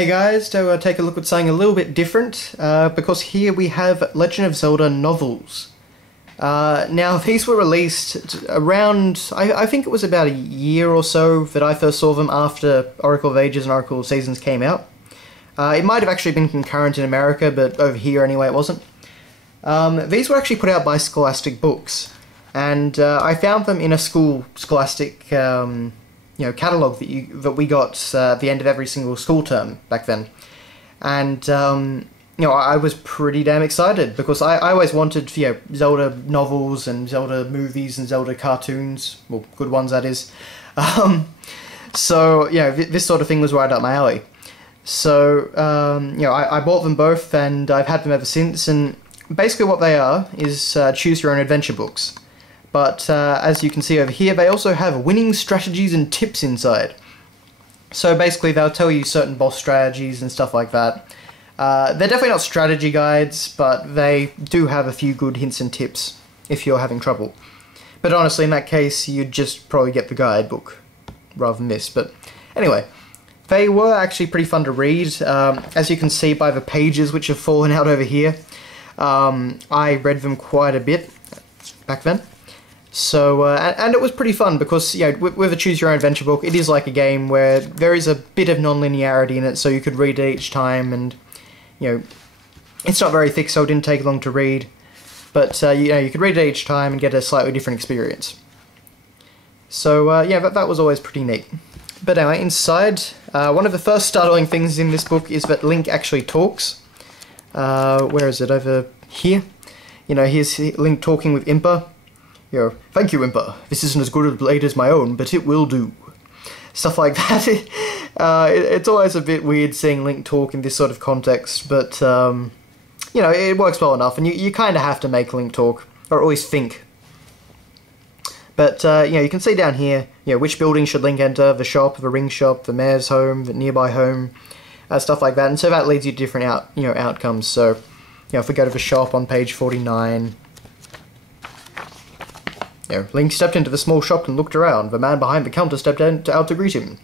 Hey guys, to take a look at something a little bit different, because here we have Legend of Zelda novels. Now, these were released around, I think it was about a year or so that I first saw them after Oracle of Ages and Oracle of Seasons came out. It might have actually been concurrent in America, but over here anyway it wasn't. These were actually put out by Scholastic Books, and I found them in a Scholastic catalogue that we got at the end of every single school term back then. And I was pretty damn excited because I always wanted Zelda novels and Zelda movies and Zelda cartoons, well, good ones that is. So this sort of thing was right up my alley. So I bought them both and I've had them ever since. And basically what they are is choose your own adventure books. But as you can see over here, they also have winning strategies and tips inside. So basically they'll tell you certain boss strategies and stuff like that. They're definitely not strategy guides, but they do have a few good hints and tips if you're having trouble. But honestly, in that case, you'd just probably get the guidebook rather than this. But anyway, they were actually pretty fun to read. As you can see by the pages which have fallen out over here, I read them quite a bit back then. So, and it was pretty fun because, with a Choose Your Own Adventure book, it is like a game where there is a bit of non-linearity in it, so you could read it each time, and, it's not very thick, so it didn't take long to read, but, you could read it each time and get a slightly different experience. So, that was always pretty neat. But anyway, inside, one of the first startling things in this book is that Link actually talks. Where is it? Over here? Here's Link talking with Impa. Thank you, Impa. This isn't as good a blade as my own, but it will do. Stuff like that. It's always a bit weird seeing Link talk in this sort of context, but, it works well enough, and you kind of have to make Link talk, or always think. But, you can see down here, which building should Link enter, the shop, the ring shop, the mayor's home, the nearby home, stuff like that, and so that leads you to different outcomes. So, if we go to the shop on page 49... Link stepped into the small shop and looked around. The man behind the counter stepped out to greet him.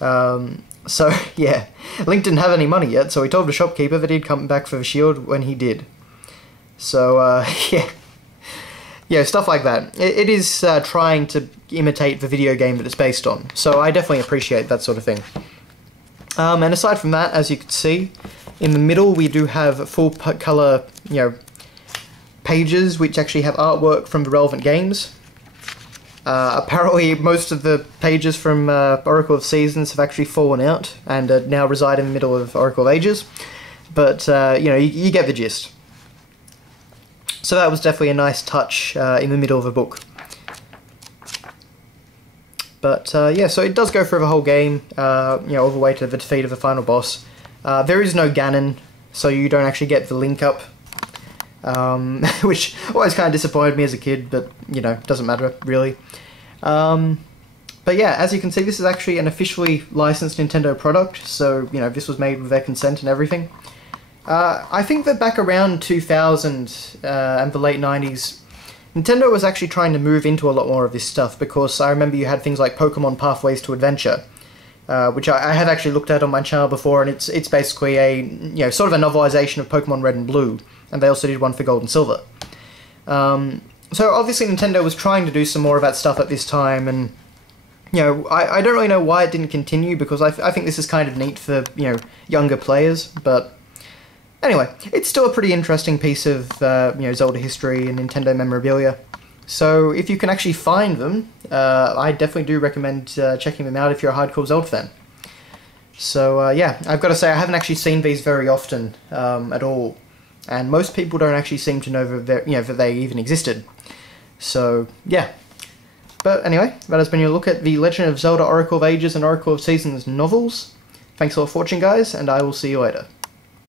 So, Link didn't have any money yet, so he told the shopkeeper that he'd come back for the shield when he did. So, stuff like that. It is trying to imitate the video game that it's based on, so I definitely appreciate that sort of thing. And aside from that, as you can see, in the middle we do have full colour, pages which actually have artwork from the relevant games. Apparently most of the pages from Oracle of Seasons have actually fallen out and now reside in the middle of Oracle of Ages, but you get the gist. So that was definitely a nice touch in the middle of a book. But so it does go through the whole game, all the way to the defeat of the final boss. There is no Ganon, so you don't actually get the link up. Which always kind of disappointed me as a kid, but, doesn't matter, really. But yeah, as you can see, this is actually an officially licensed Nintendo product, so, this was made with their consent and everything. I think that back around 2000 and the late 90s, Nintendo was actually trying to move into a lot more of this stuff, because I remember you had things like Pokemon Pathways to Adventure, which I have actually looked at on my channel before, and it's basically a, sort of a novelization of Pokemon Red and Blue. And they also did one for Gold and Silver. So obviously Nintendo was trying to do some more of that stuff at this time, and I don't really know why it didn't continue, because I think this is kind of neat for younger players. But anyway, it's still a pretty interesting piece of Zelda history and Nintendo memorabilia. So if you can actually find them, I definitely do recommend checking them out if you're a hardcore Zelda fan. So I've got to say I haven't actually seen these very often at all. And most people don't actually seem to know that they even existed. So, yeah. But anyway, that has been your look at the Legend of Zelda Oracle of Ages and Oracle of Seasons novels. Thanks a lot for watching, guys, and I will see you later.